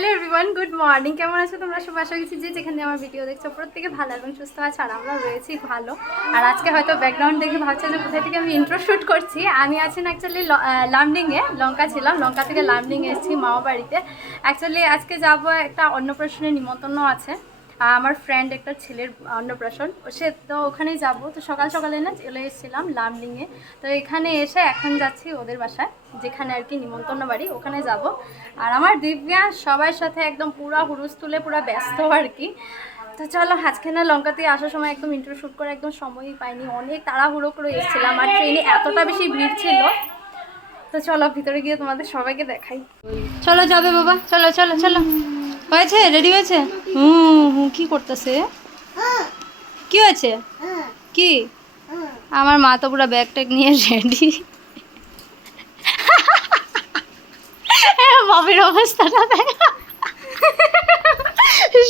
Hello everyone, good morning. কেমন আছো তোমরা? সব আশা করছি যে যেখানে আমার ভিডিও দেখছ, প্রত্যেকে ভালো এবং সুস্থ আছে, আর আমরা রয়েছি ভালো। আর আজকে হয়তো ব্যাকগ্রাউন্ড দেখে ভাবছ যে কোথা থেকে আমি ইন্ট্রো শ্যুট করছি। আমি আছি না অ্যাকচুয়ালি লামডিংয়ে লঙ্কা ছিলাম, লঙ্কা থেকে লামডিং এসেছি মামা বাড়িতে অ্যাকচুয়ালি আজকে যাব একটা অন্নপ্রাশনের নিমন্ত্রণ আছে। আমার ফ্রেন্ড একটা ছেলের অন্নপ্রাশন সে তো ওখানেই যাব। তো সকাল সকালে না চলে এসেছিলাম লামডিংয়ে তো এখানে এসে এখন যাচ্ছি ওদের বাসায়, যেখানে আর কি নিমন্ত্রণ বাড়ি, ওখানে যাব। আর আমার দিব্যা সবার সাথে একদম পুরা হুরুস তুলে পুরা ব্যস্ত আর কি। তো চলো, আজকে না লঙ্কাতে আসার সময় একদম ইন্টারভিউ শ্যুট করে একদম সময়ই পাইনি। অনেক তাড়াহুড়ো করে এসেছিলাম, আর ট্রেনে এতটা বেশি ভিড় ছিল। তো চলো, ভিতরে গিয়ে তোমাদের সবাইকে দেখাই। চলো যাবে বাবা, চলো চলো চলো। হয়েছে? রেডি হয়েছে? হুম হুম, কি করতেছে? কি হয়েছে? কি? আমার মা তো পুরো ব্যাগ ট্যাগ নিয়ে রেডি বাবির অবস্থাটা দেখা।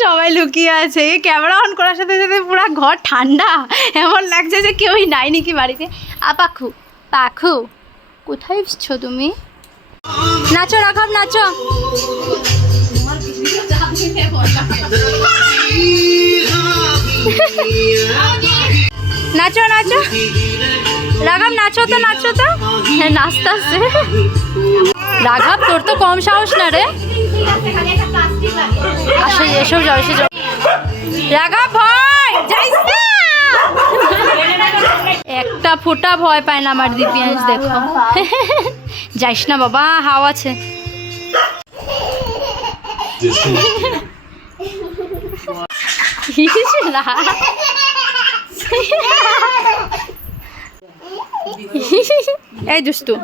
সবাই লুকিয়ে আছে। ক্যামেরা অন করার সাথে সাথে পুরো ঘর ঠান্ডা। এমন লাগছে যে কেউই নাই নাকি বাড়িতে। আ, পাখু। পাখু, কোথায় এসছো তুমি? নাচো, রাঘব, নাচো। নাচো নাচো। রাঘব, নাচো তো নাচো তো। হ্যাঁ নাচতে আসছে। রাঘব, তোর তো কম সাহস না রে। আসে এসব যাও, এসে, যাও। রাঘব ভয় একটা ফোঁটা ভয় পায় না আমার দিব্যাংশ, দেখো। যাইস না বাবা, হাওয়া আছে। এই দুষ্টু।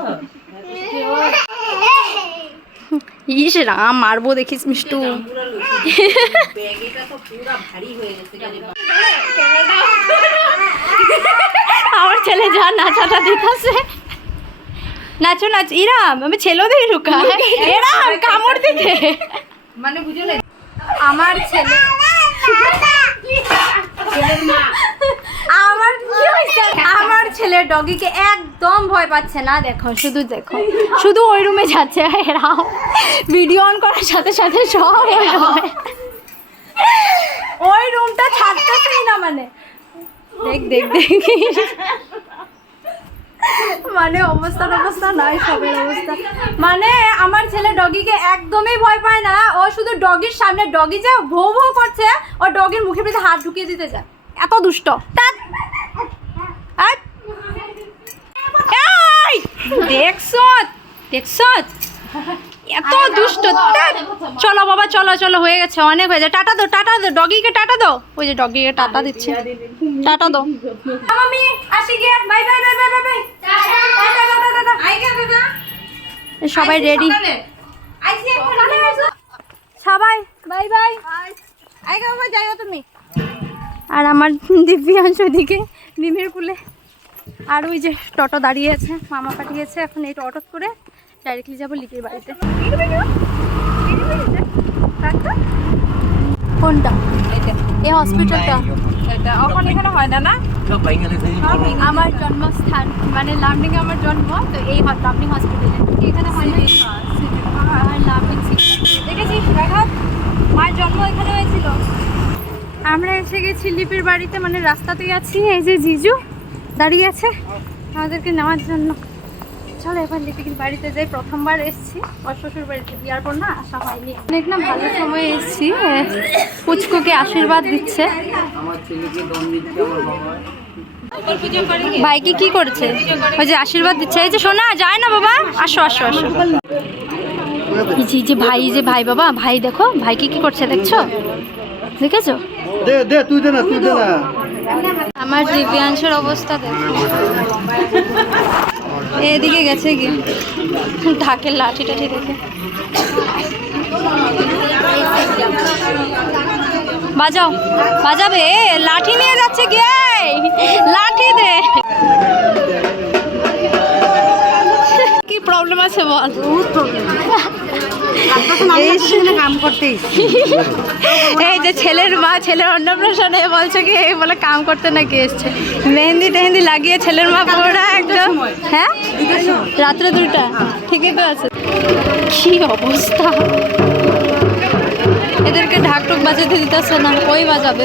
ইস রাম মারবো দেখিস মিষ্টু। আমার ছেলে যা নাচাটা দেখাছে নাচো নাচ। ইরাম আমি ছেলেও দেখে ঢুকা এরাম কামড় দিতে। মানে বুঝলে? আমার ছেলে আমার ছেলে ডগিকে একদম ভয় পাচ্ছে। না, দেখো, শুধু দেখো। শুধু ওই রুমে যাচ্ছে। এরাও ভিডিও অন করার সাথে সাথে সব ওই ওই রুমটা ছাড়তেছেই না মানে? দেখ দেখ দেখ। মানে অবস্থা অবস্থা নাই, সবের অবস্থা। মানে আমার ছেলে ডগিকে একদমই ভয় পায় না। ও শুধু ডগির সামনে ডগি যে ভৌ ভৌ করছে, ও ডগির মুখের ভিতরে হাত ঢুকিয়ে দিতে যায় এত দুষ্ট। দেখছ দেখছ এত দুষ্ট। চলো বাবা চলো চলো হয়ে গেছে অনেক হয়েছে টাটা দো টাটা দো ডগিকে টাটা দো। ওই যে ডগিকে টাটা দিচ্ছে। টাটা দো। মামি আসি গিয়ে। Bye bye bye bye bye bye. সবাই রেডি সবাই বাই বাই। আইগা বাবা যাইও তুমি। আর আমার দিব্যাংশ দিকে ডিমের কুলে। আর ওই যে টোটো দাঁড়িয়ে আছে মামা পাঠিয়েছে এখন এই টোটো করে। ডাইরেক্টলি যাব লিপির বাড়িতে। কোনটা? এই হসপিটালটা এটা ওখানে এখানে হয় না না? আমার জন্মস্থান মানে লামডিং আমার জন্ম তো এই লামডিং হসপিটালে এখানে হয় না? আর লামডিং দেখেছিস মার জন্ম এখানে হয়েছিল। আমরা এসে গেছি লিপির বাড়িতে মানে রাস্তাতেই আছি। এই যে জিজু দাঁড়িয়ে আছে আমাদেরকে নেওয়ার জন্য। চলো এবার লিপির বাড়িতে যাই। প্রথমবার এসেছি। ওর শ্বশুর বাড়িতে বিয়ার পর না আসা হয়নি। অনেক না ভালো সময় এসেছি। পুচকুকে আশীর্বাদ দিচ্ছে। ভাইকে কি করছে? ওই যে আশীর্বাদ দিচ্ছে। এই যে শোনা যায় না বাবা। আসো আসো আসো। এই যে- ভাই যে ভাই বাবা ভাই দেখো ভাইকে কি করছে দেখছ? দেখেছ? দে দে তুই দে না তুই দে না। আমার দিব্যাংশের অবস্থা দেখো। এদিকে গেছে কি ঢাকের লাঠি টাঠি দেখে বাজাও, বাজাবে? লাঠি নিয়ে যাচ্ছে গিয়ে লাঠি দে। কি প্রবলেম আছে বল? করতেই এই যে ছেলের মা ছেলের অন্নপ্রাশনে বলছে কি এই বলে কাম করতে নাকি এসছে। মেহেন্দি টেহেন্দি লাগিয়ে ছেলের মা পুরোটা একদম হ্যাঁ? রাত্রে দুটা। ঠিকই তো আছে। কি অবস্থা? এদেরকে ঢাকটুক বাজাতে দিতেছে না ওই বাজাবে?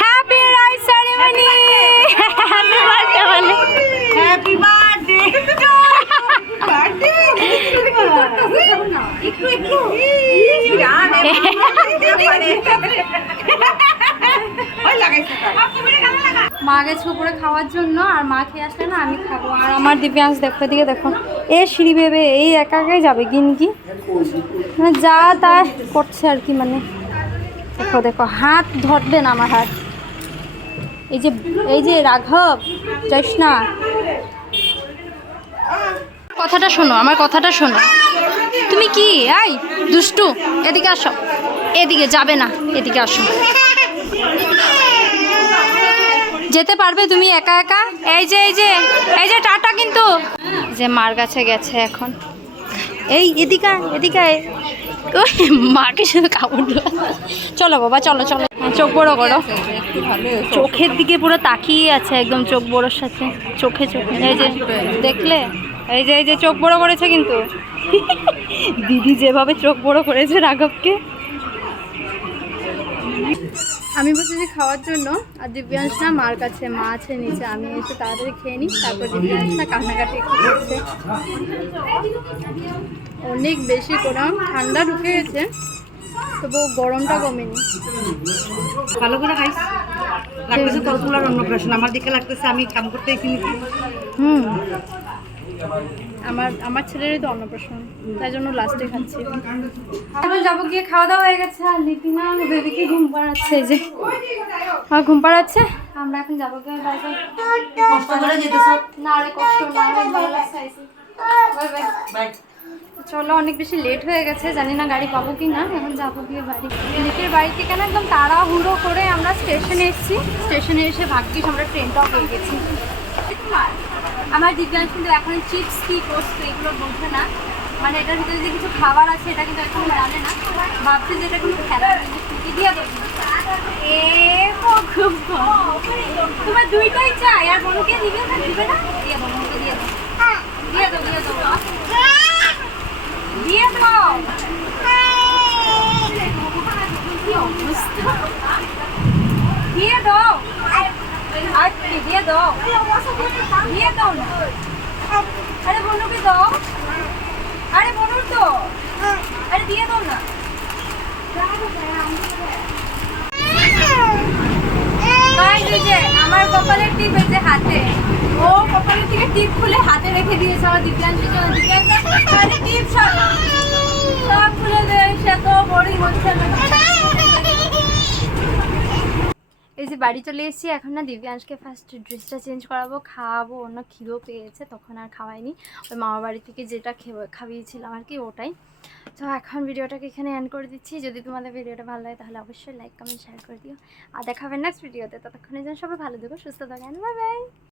Happy rice ceremony happy birthday বলে হ্যাপি বার্থডে একটু একটু। লাগাইছে মা গেছে উপরে খাওয়ার জন্য, আর মা খেয়ে আসলে না আমি খাব। আর আমার দিব্যাংশ দেখো এদিকে দেখো, এ সিঁড়ি ভেবে এই একা একাই যাবে গিনকি মানে যা তা করছে আর কি মানে। দেখো দেখো, হাত ধরবে না আমার হাত। এই যে এই যে রাঘব জয়সনা কথাটা শোনো, আমার কথাটা শোনো। তুমি কি? আই দুষ্টু, এদিকে আসো। এদিকে যাবে না, এদিকে আসো। যেতে পারবে তুমি একা একা? এই যে এই যে এই যে টাটা কিন্তু। যে মার কাছে গেছে এখন। এই, এদিকে এদিকে। ওই মাকে শুধু কাপড় চলো বাবা, চলো চলো। চোখ বড় করো। চোখের দিকে পুরো তাকিয়ে আছে একদম চোখ বড়োর সাথে। চোখে চোখে। এই যে, দেখলে? এই যে এই যে, চোখ বড় করেছে কিন্তু। দিদি যেভাবে চোখ বড় করেছে রাঘবকে আমি বলছি যে খাওয়ার জন্য আর দিব্যাংশ না মার কাছে মা আছে নিচে আমি এসে তাড়াতাড়ি খেয়ে নিই তারপর দিব্যাংশ না কান্নাকাটি একটু করছে। অনেক বেশি গরম ঠান্ডা ঢুকে গেছে তবু গরমটা কমেনি। ভালো করে খাইস। লাগতেছে কলকুলার অন্নপ্রাশন। আমার দিকে লাগতেছে আমি কাম করতে হুম। আমার আমার ছেলেরই তো অন্নপ্রাশন তাই জন্য লাস্টে খাচ্ছি। এখন যাব গিয়ে খাওয়া দাওয়া হয়ে গেছে আর লিপিনা বেবিকে ঘুম পাড়াচ্ছে যে। আমার ঘুম পাড়াচ্ছে আমরা এখন যাব গিয়ে বাড়িতে কষ্ট করে যেতেছ? না আরে কষ্ট না বাই চলো অনেক বেশি লেট হয়ে গেছে জানি না গাড়ি পাবো কি না এখন যাব গিয়ে বাড়ি। লিপির বাড়ি থেকে না একদম তাড়াহুড়ো করে আমরা স্টেশনে এসেছি। স্টেশনে এসে ভাগ্যিস আমরা ট্রেনটাও পেয়ে গেছি। আমার দিব্যাংশ কিন্তু এখন চিপস কি করছে এগুলো বোঝে না। মানে এটার ভিতরে যে কিছু খাবার আছে এটা কিন্তু এখন জানে না। ভাবছে যে এটা কিন্তু দিয়ে দেবো এ ভগবান। তোমার দুইটাই চাই আর বনুকে দিবে না দিবে না? দিয়ে বনুকে দিয়ে দাও। দিয়ে দাও দিয়ে দাও। দিয়ে দাও। কি অবস্থা দিয়ে দাও আর কি দিয়ে দাও। দিয়ে দাও না। আরে বনুকে দাও। আরে বনুর তো। আরে দিয়ে দাও না। আমার কপালের টিপ যে হাতে। ও কপালের থেকে টিপ খুলে হাতে রেখে দিয়েছে আমার দিব্যাংশ আরে টিপ সব সব খুলে দে সে তো বড়ই হচ্ছে। না এই যে বাড়ি চলে এসেছি, এখন না দিব্যাংশকে ফার্স্ট ড্রেসটা চেঞ্জ করাবো, খাওয়াবো, অন্য ক্ষীরও পেয়েছে, তখন আর খাওয়াইনি ওই মামা বাড়ি থেকে যেটা খাইয়েছিলাম আর কি ওটাই। তো এখন ভিডিওটাকে এখানে অ্যান্ড করে দিচ্ছি। যদি তোমাদের ভিডিওটা ভালো লাগে তাহলে অবশ্যই লাইক কমেন্ট শেয়ার করে দিও। আর দেখাবেন নেক্সট ভিডিওতে ততক্ষণে যেন সবাই ভালো থেকো, সুস্থ থাকেন বাই বাই